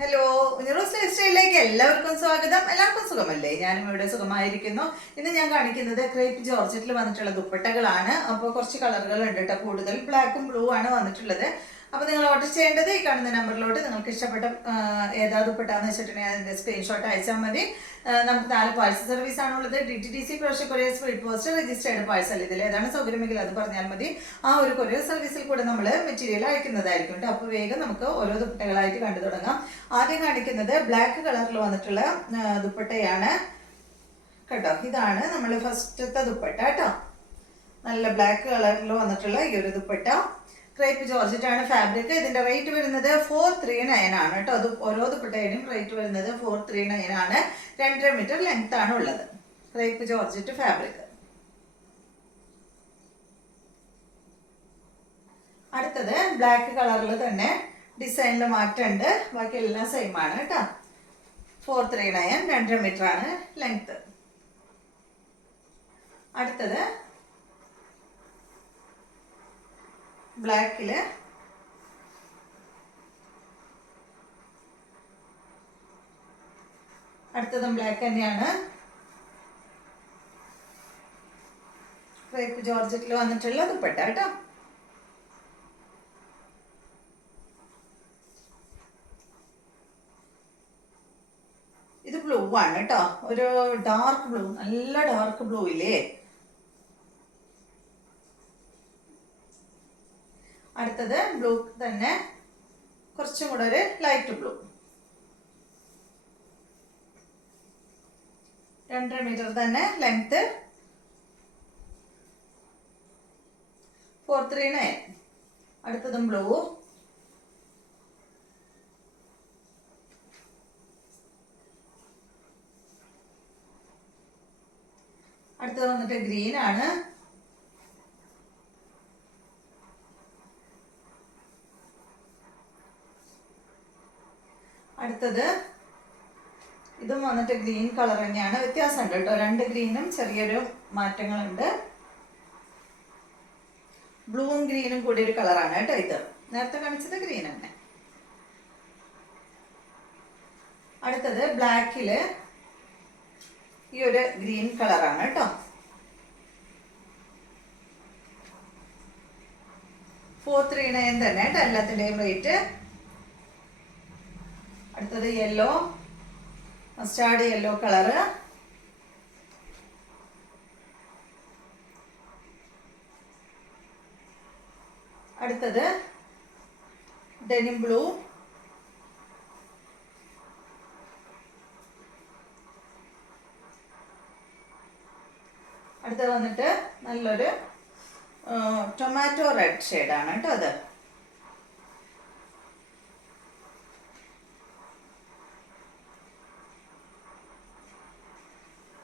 Hello, ഉനിറോസ് life സ്റ്റൈലിലേക്ക് എല്ലാവർക്കും സ്വാഗതം. എല്ലാവർക്കും സുഖമല്ലേ? ഞാനും ഇവിടെ സുഖമായിരിക്കുന്നു. ഇന്ന് ഞാൻ കാണിക്കുന്നത് ക്രേപ്പ് ജോർജറ്റിൽ വന്നിട്ടുള്ള ദുപ്പട്ടകളാണ്. അപ്പോൾ കുറച്ച് കളറുകൾ ഉണ്ട് കേട്ടോ. കൂടുതൽ ബ്ലാക്കും ബ്ലൂ ആണ് വന്നിട്ടുള്ളത്. അപ്പോൾ നിങ്ങൾ ഓർഡർ ചെയ്യേണ്ടത് ഈ കാണുന്ന നമ്പറിലോട്ട് നിങ്ങൾക്ക് ഇഷ്ടപ്പെട്ട ഏതാ ദുപ്പട്ടാന്ന് വെച്ചിട്ടുണ്ടെങ്കിൽ അതിൻ്റെ സ്ക്രീൻഷോട്ട് അയച്ചാൽ മതി. നമുക്ക് 4 പാഴ്സൽ സർവീസ് ആണുള്ളത്. DTDC production courier speed post registered parcel. ഇതിൽ ഏതാണ് സൗകര്യമെങ്കിൽ അത് പറഞ്ഞാൽ മതി. ആ ഒരു കൊറിയർ സർവീസിൽ കൂടെ നമ്മൾ മെറ്റീരിയൽ അയക്കുന്നതായിരിക്കും കേട്ടോ. അപ്പോൾ വേഗം നമുക്ക് ഓരോ ദുപ്പട്ടകളായിട്ട് കണ്ടു തുടങ്ങാം. ആദ്യം കാണിക്കുന്നത് ബ്ലാക്ക് കളറിൽ വന്നിട്ടുള്ള ദുപ്പട്ടയാണ് കേട്ടോ. ഇതാണ് നമ്മൾ ഫസ്റ്റത്തെ ദുപ്പട്ട കേട്ടോ. നല്ല ബ്ലാക്ക് കളറിൽ വന്നിട്ടുള്ള ഈ ഒരു ദുപ്പട്ട ക്രേപ്പ് ജോർജറ്റ് ആണ് ഫാബ്രിക്. ഇതിന്റെ റേറ്റ് വരുന്നത് 439 ആണ് കേട്ടോ. അത് ഓരോ ദുപ്പട്ടയുടെയും റേറ്റ് വരുന്നത് 439 ആണ്. 2.5 മീറ്റർ ലെങ്ത് ആണ് ഉള്ളത്. Crepe georgette fabric. അടുത്തത് ബ്ലാക്ക് കളറിൽ തന്നെ ഡിസൈനിൽ മാറ്റമുണ്ട്. ബാക്കി എല്ലാം സെയിം ആണ് കേട്ടോ. 439 2.5 മീറ്റർ ആണ് ലെങ്ത്. അടുത്തത് ബ്ലാക്കില് അടുത്തതും ബ്ലാക്ക് തന്നെയാണ്. ക്രേപ്പ് ജോർജറ്റിൽ വന്നിട്ടുള്ള ദുപ്പട്ട കേട്ടോ. ഇത് ബ്ലൂ ആണ് കേട്ടോ. ഒരു ഡാർക്ക് ബ്ലൂ, നല്ല ഡാർക്ക് ബ്ലൂ ഇല്ലേ. അടുത്തത് ബ്ലൂ തന്നെ കുറച്ചും കൂടെ ഒരു ലൈറ്റ് ബ്ലൂ. 2.5 മീറ്റർ തന്നെ ലെങ്ത്. 439. അടുത്തതും ബ്ലൂ. അടുത്തത് വന്നിട്ട് ഗ്രീൻ ആണ്. അടുത്തത് ഇതും വന്നിട്ട് ഗ്രീൻ കളർ തന്നെയാണ്. വ്യത്യാസമുണ്ട് കേട്ടോ. 2 ഗ്രീനും ചെറിയൊരു മാറ്റങ്ങളുണ്ട്. ബ്ലൂവും ഗ്രീനും കൂടി ഒരു കളറാണ് കേട്ടോ. ഇത് നേരത്തെ കാണിച്ചത് ഗ്രീൻ തന്നെ. അടുത്തത് ബ്ലാക്കില് ഈ ഒരു ഗ്രീൻ കളറാണ് കേട്ടോ. 439 തന്നെ കേട്ടോ എല്ലാത്തിൻ്റെയും റേറ്റ്. അടുത്തത് യെല്ലോ, മസ്റ്റാർഡ് യെല്ലോ കളറ്. അടുത്തത് ഡെനിം ബ്ലൂ. അടുത്തത് വന്നിട്ട് നല്ലൊരു ടൊമാറ്റോ റെഡ് ഷെയ്ഡാണ് കേട്ടോ അത്.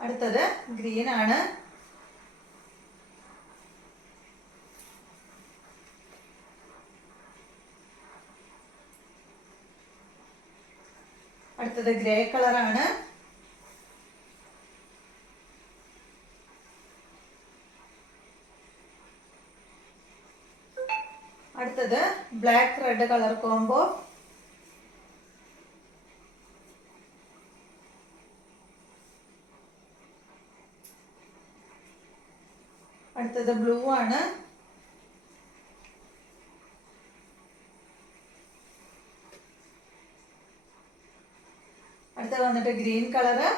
അടുത്തത് ഗ്രീൻ ആണ്. അടുത്തത് ഗ്രേ കളറാണ്. അടുത്തത് ബ്ലാക്ക് റെഡ് കളർ കോംബോ. അടുത്തത് ബ്ലൂ ആണ്. അടുത്തത് വന്നിട്ട് ഗ്രീൻ കളറ്.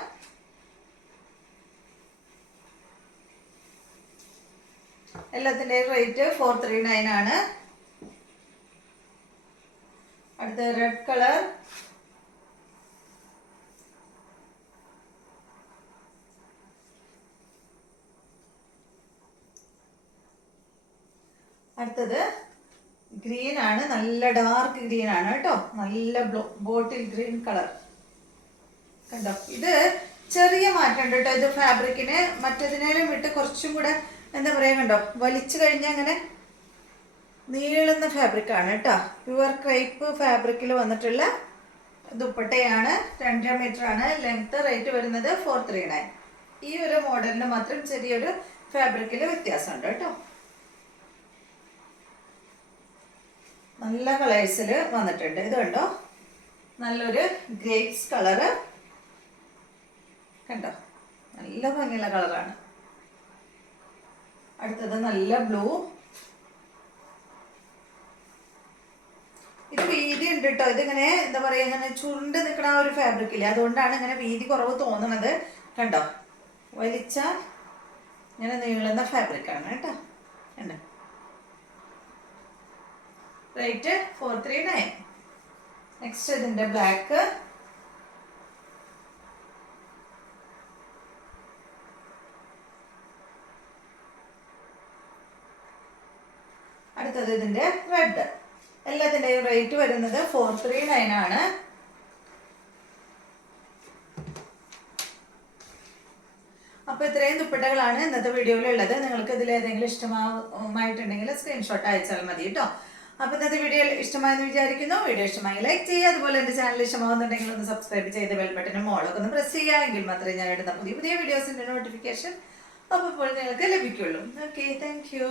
എല്ലാത്തിൻ്റെയും റേറ്റ് 439 ആണ്. അടുത്തത് റെഡ് കളർ. അടുത്തത് ഗ്രീൻ ആണ്. നല്ല ഡാർക്ക് ഗ്രീൻ ആണ് കേട്ടോ. നല്ല ബോട്ടിൽ ഗ്രീൻ കളർ കണ്ടോ. ഇത് ചെറിയ മാറ്റം ഉണ്ട് കേട്ടോ. ഇത് ഫാബ്രിക്കിന് മറ്റതിനേലും വിട്ട് കുറച്ചും കൂടെ എന്താ പറയുക, കണ്ടോ, വലിച്ചു കഴിഞ്ഞാൽ അങ്ങനെ നീളുന്ന ഫാബ്രിക്കാണ് കേട്ടോ. പ്യുവർ ക്രേപ്പ് ഫാബ്രിക്കിൽ വന്നിട്ടുള്ള ദുപ്പട്ടയാണ്. 2.5 മീറ്റർ ആണ് ലെങ്ത്. റേറ്റ് വരുന്നത് 439. ഈ ഒരു മോഡലിന് മാത്രം ചെറിയൊരു ഫാബ്രിക്കിൽ വ്യത്യാസമുണ്ട് കേട്ടോ. നല്ല കളേഴ്സിൽ വന്നിട്ടുണ്ട്. ഇത് കണ്ടോ, നല്ലൊരു ഗ്രേപ്സ് കളറ് കണ്ടോ, നല്ല ഭംഗിയുള്ള കളറാണ്. അടുത്തത് നല്ല ബ്ലൂ. ഇത് വീതി ഉണ്ട് കേട്ടോ. ഇതിങ്ങനെ എന്താ പറയാ, ഇങ്ങനെ ചുരുണ്ട് നിൽക്കണ ഒരു ഫാബ്രിക് ഇല്ലേ, അതുകൊണ്ടാണ് ഇങ്ങനെ വീതി കുറവ് തോന്നുന്നത്. കണ്ടോ, വലിച്ചാൽ ഇങ്ങനെ നീളുന്ന ഫാബ്രിക് ആണ് കേട്ടോ. കണ്ടോ, റേറ്റ് 439. നെക്സ്റ്റ് ഇതിന്റെ ബ്ലാക്ക്. അടുത്തത് ഇതിന്റെ റെഡ്. എല്ലാത്തിൻ്റെയും റേറ്റ് വരുന്നത് 439 ആണ്. അപ്പോൾ ഇത്രയും ദുപ്പട്ടകളാണ് ഇന്നത്തെ വീഡിയോയിലുള്ളത്. നിങ്ങൾക്ക് ഇതിൽ ഏതെങ്കിലും ഇഷ്ടമായിട്ടുണ്ടെങ്കിൽ സ്ക്രീൻഷോട്ട് അയച്ചാൽ മതി കേട്ടോ. അപ്പോൾ ഇന്നത്തെ വീഡിയോ ഇഷ്ടമായെന്ന് വിചാരിക്കുന്നു. വീഡിയോ ഇഷ്ടമായി ലൈക്ക് ചെയ്യുക. അതുപോലെ എൻ്റെ ചാനൽ ഇഷ്ടമാകുന്നുണ്ടെങ്കിൽ ഒന്ന് സബ്സ്ക്രൈബ് ചെയ്ത് ബെൽ ബട്ടനും മോളൊക്കെ ഒന്ന് പ്രസ് ചെയ്യുക. എങ്കിൽ മാത്രമേ ഞാൻ ഇടുന്ന പുതിയ പുതിയ വീഡിയോസിൻ്റെ നോട്ടിഫിക്കേഷൻ അപ്പോൾ നിങ്ങൾക്ക് ലഭിക്കുള്ളൂ. Okay, thank you.